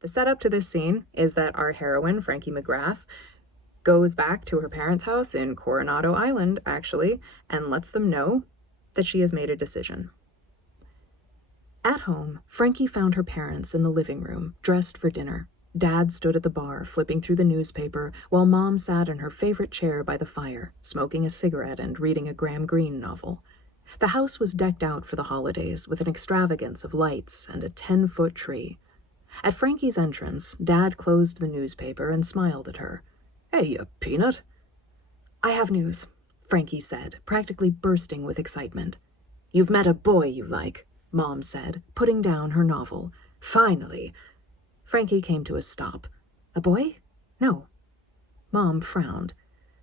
The setup to this scene is that our heroine, Frankie McGrath, goes back to her parents' house in Coronado Island, actually, and lets them know that she has made a decision. At home, Frankie found her parents in the living room, dressed for dinner. Dad stood at the bar, flipping through the newspaper, while Mom sat in her favorite chair by the fire, smoking a cigarette and reading a Graham Greene novel. The house was decked out for the holidays with an extravagance of lights and a 10-foot tree. At Frankie's entrance, Dad closed the newspaper and smiled at her. "Hey, you peanut." "I have news," Frankie said, practically bursting with excitement. "You've met a boy you like," Mom said, putting down her novel. "Finally." Frankie came to a stop. "A boy? No." Mom frowned.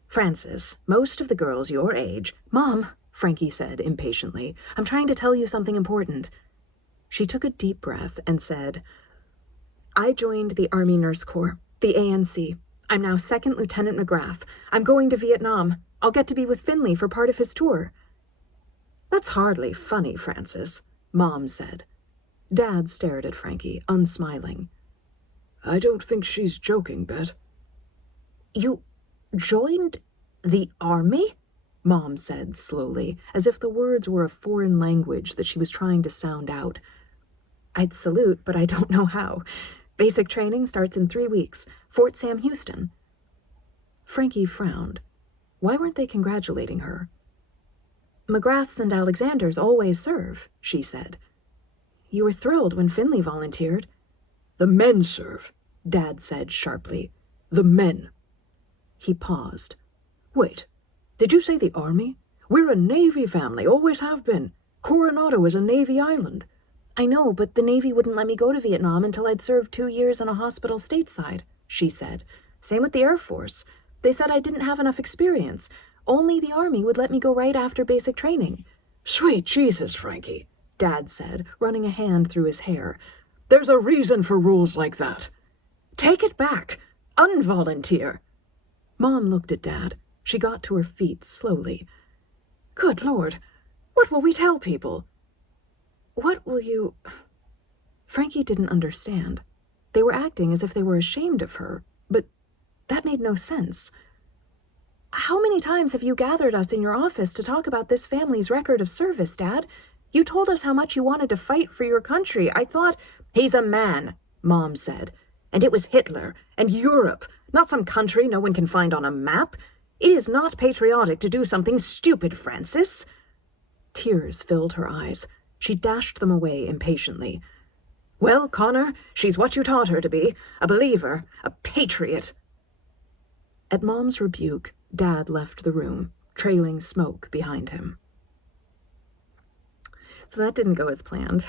"Frances, most of the girls your age—" "Mom," Frankie said impatiently, "I'm trying to tell you something important." She took a deep breath and said, "I joined the Army Nurse Corps, the ANC. I'm now 2nd Lieutenant McGrath. I'm going to Vietnam. I'll get to be with Finley for part of his tour." "That's hardly funny, Frances," Mom said. Dad stared at Frankie, unsmiling. "I don't think she's joking, Bet." "You joined the Army?" Mom said slowly, as if the words were a foreign language that she was trying to sound out. "I'd salute, but I don't know how. Basic training starts in 3 weeks. Fort Sam Houston." Frankie frowned. Why weren't they congratulating her? "McGraths and Alexanders always serve," she said. "You were thrilled when Finley volunteered." "The men serve," Dad said sharply. "The men." He paused. "Wait, did you say the Army? We're a Navy family, always have been. Coronado is a Navy island." "I know, but the Navy wouldn't let me go to Vietnam until I'd served 2 years in a hospital stateside," she said. "Same with the Air Force. They said I didn't have enough experience. Only the Army would let me go right after basic training." "Sweet Jesus, Frankie," Dad said, running a hand through his hair. "There's a reason for rules like that. Take it back. Unvolunteer." Mom looked at Dad. She got to her feet slowly. "Good Lord, what will we tell people?" "What will you—" Frankie didn't understand. They were acting as if they were ashamed of her, but that made no sense. "How many times have you gathered us in your office to talk about this family's record of service, Dad? You told us how much you wanted to fight for your country. I thought—" "He's a man," Mom said. "And it was Hitler and Europe, not some country no one can find on a map. It is not patriotic to do something stupid, Frances." Tears filled her eyes. She dashed them away impatiently. "Well, Connor, she's what you taught her to be, a believer, a patriot." At Mom's rebuke, Dad left the room, trailing smoke behind him. So that didn't go as planned.